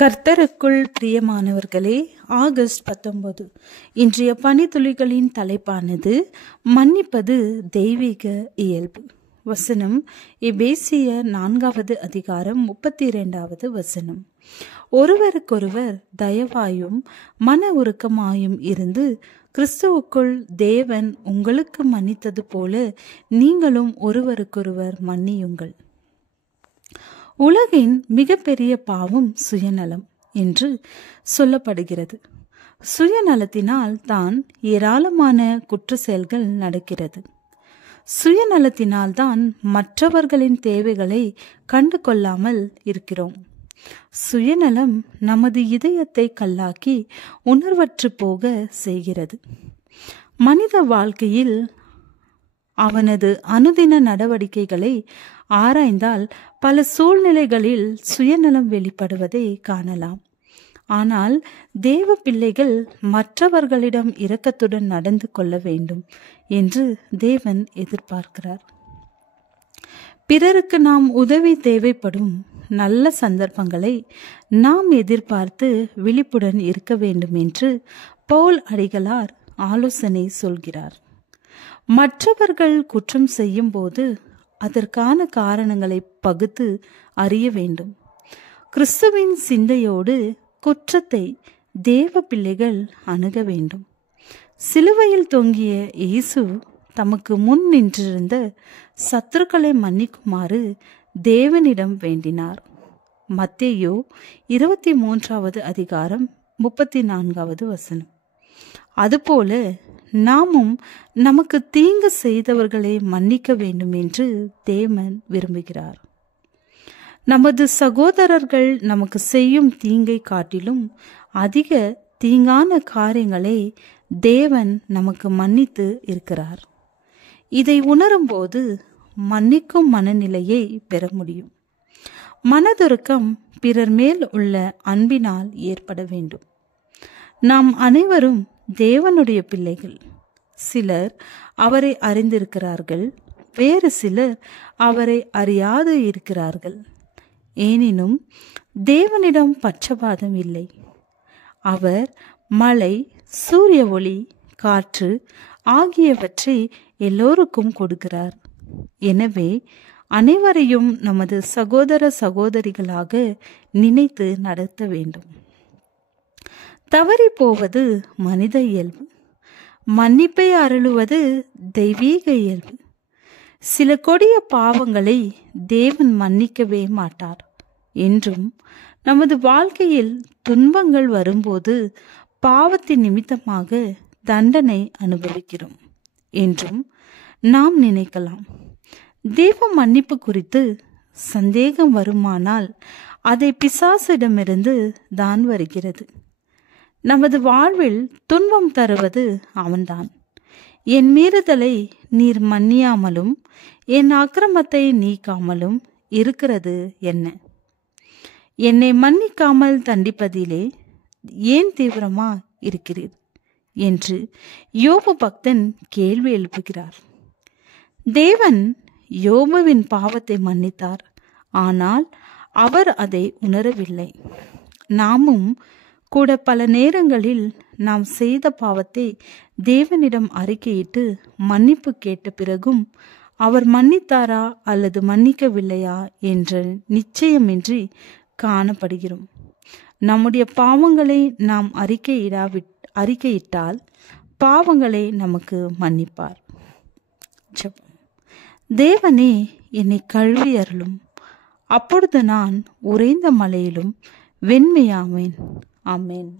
கர்த்தருக்குள் பிரியமானவர்களே, ஆகஸ்ட் 19 இன்றைய பனித்துளிகளின் தலைப்பானது மன்னிப்பது தெய்வீக இயல்பு. வசனம் எபேசியர் 4வது அதிகாரம் 32வது வசனம். ஒருவருக்கொருவர் தயவாயும் மன உருக்கமாயும் இருந்து கிறிஸ்துவுக்குள் தேவன் உங்களுக்கு மன்னித்தது போல நீங்களும் ஒருவருக்கொருவர் மன்னியுங்கள். உலகின் மிகப்பெரிய பாவம் சுயநலம் என்று சொல்லப்படுகிறது. சுயநலத்தினால் தான் ஏராளமான குற்ற செயல்கள் நடக்கிறது. சுயநலத்தினால் தான் மற்றவர்களின் தேவைகளை கண்டு கொள்ளாமல் இருக்கிறோம். சுயநலம் நமது இதயத்தை கல்லாக்கி உணர்வற்று போக செய்கிறது. மனித வாழ்க்கையில் அவனது அனுதின நடவடிக்கைகளை ஆராய்ந்தால் பல சூழ்நிலைகளில் சுயநலம் வெளிப்படுவதை காணலாம். ஆனால் தேவ பிள்ளைகள் மற்றவர்களிடம் இரக்கத்துடன் நடந்து கொள்ள வேண்டும் என்று தேவன் எதிர்பார்க்கிறார். பிறருக்கு நாம் உதவி தேவைப்படும் நல்ல சந்தர்ப்பங்களை நாம் எதிர்பார்த்து விழிப்புடன் இருக்க வேண்டும் என்று பவுல் அடிகளார் ஆலோசனை சொல்கிறார். மற்றவர்கள் குற்றம் செய்யும் போது அதற்கான காரணங்களை பகுத்து அறிய வேண்டும். கிறிஸ்துவின் சிந்தையோடு குற்றத்தை தேவ பிள்ளைகள் அணுக வேண்டும். சிலுவையில் தொங்கிய இயேசு தமக்கு முன் நின்றிருந்த சத்துருக்களை மன்னிக்குமாறு தேவனிடம் வேண்டினார். மத்தேயு 23வது அதிகாரம் 34வது வசனம். அதுபோல நாமும் நமக்கு தீங்கு செய்தவர்களை மன்னிக்க வேண்டும் என்று தேவன் விரும்புகிறார். நமது சகோதரர்கள் நமக்கு செய்யும் தீங்கை காட்டிலும் அதிக தீங்கான காரியங்களை தேவன் நமக்கு மன்னித்து இருக்கிறார். இதை உணரும்போது மன்னிக்கும் மனநிலையை பெற முடியும். மனதுருக்கம் பிறர் மேல் உள்ள அன்பினால் ஏற்பட வேண்டும். நாம் அனைவரும் தேவனுடைய பிள்ளைகள். சிலர் அவரை அறிந்திருக்கிறார்கள், வேறு சிலர் அவரை அறியாது இருக்கிறார்கள். எனினும் தேவனிடம் பட்சபாதம் இல்லை. அவர் மழை, சூரிய ஒளி, காற்று ஆகியவற்றை எல்லோருக்கும் கொடுக்கிறார். எனவே அனைவரையும் நமது சகோதர சகோதரிகளாக நினைத்து நடத்த வேண்டும். தவறி போவது மனித இயல்பு. மன்னிப்பை அருளுவது தெய்வீக இயல்பு. சில கொடிய பாவங்களை தேவன் மன்னிக்கவே மாட்டார் என்றும், நமது வாழ்க்கையில் துன்பங்கள் வரும்போது பாவத்தின் நிமித்தமாக தண்டனை அனுபவிக்கிறோம் என்றும் நாம் நினைக்கலாம். தேவ மன்னிப்பு குறித்து சந்தேகம் வருமானால் அதை பிசாசிடமிருந்து தான் வருகிறது. நமது வாழ்வில் துன்பம் தருவது அவன்தான். என் மீறுதலை நீர் மன்னியாமலும் என் அக்கிரமத்தை நீக்காமலும் இருக்கிறது என்ன? என்னை மன்னிக்காமல் தண்டிப்பதிலே ஏன் தீவிரமா இருக்கிறீர் என்று யோபு பக்தன் கேள்வி எழுப்புகிறார். தேவன் யோபுவின் பாவத்தை மன்னித்தார், ஆனால் அவர் அதை உணரவில்லை. நாமும் கூட பல நேரங்களில் நாம் செய்த பாவத்தை தேவனிடம் அறிக்கையிட்டு மன்னிப்பு கேட்ட பிறகும் அவர் மன்னித்தாரா அல்லது மன்னிக்கவில்லையா என்ற நிச்சயமின்றி காணப்படுகிறோம். நம்முடைய பாவங்களை நாம் அறிக்கையிட்டால் பாவங்களை நமக்கு மன்னிப்பார். தேவனே, என்னை கழுவி அருளும், அப்பொழுது நான் உறைந்த மலையிலும் வெண்மையாவேன். ஆமென்.